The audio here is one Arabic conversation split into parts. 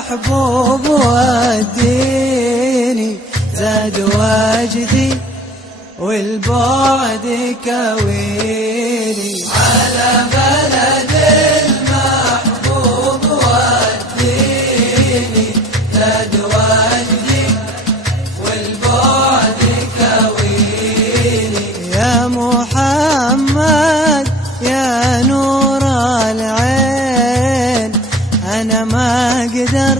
المحبوب وديني، زاد وجدي والبعد كويني. على بلد المحبوب وديني، زاد وجدي والبعد كويني. يا محمد يا نور العين، أنا ما أقدر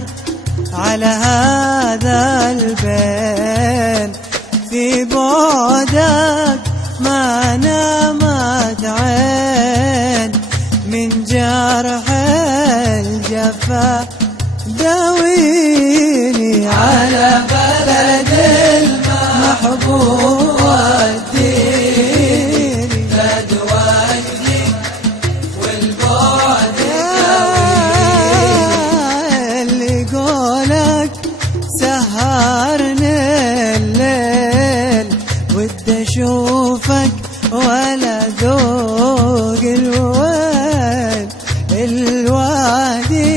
على هذا البين، في بعدك ما نامت عين، من جرح الجفا داويني. على بلد المحبوب وديني، زاد وجدي والبعد كويني. اللي قولك سهرني الليل، ودي اشوفك ولا ذوق الويل، الوادي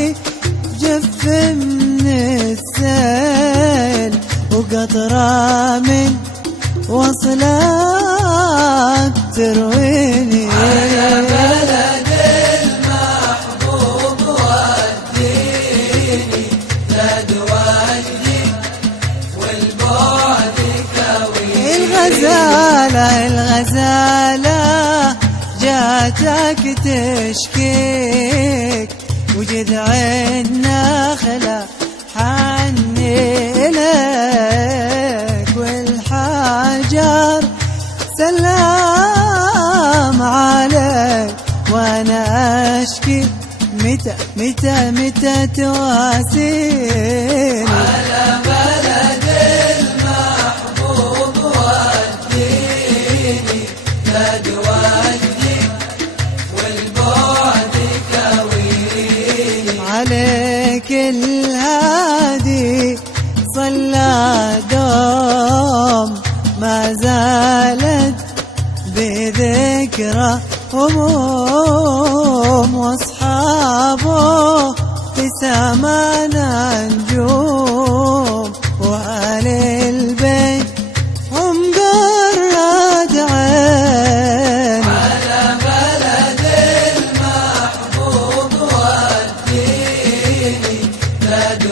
جف من السيل، وقطرة من وصلك ترويني. على بلد المحبوب وديني، زاد وجدي والبعد كويني. الغزالة جاتك تشكيك، وجذع النخلة حني إليك، والحجر سلام عليك، وأنا أشكي متى متى متى تواسيني. على بلد المحبوب وديني، زاد وجدي والبعد كويني. عليك الهادي صلى دوم، ما زالت بذكرى هموم، واصحابه في سمانا نجوم، وأهل البيت هم قرة عين. على بلد المحبوب وديني، زاد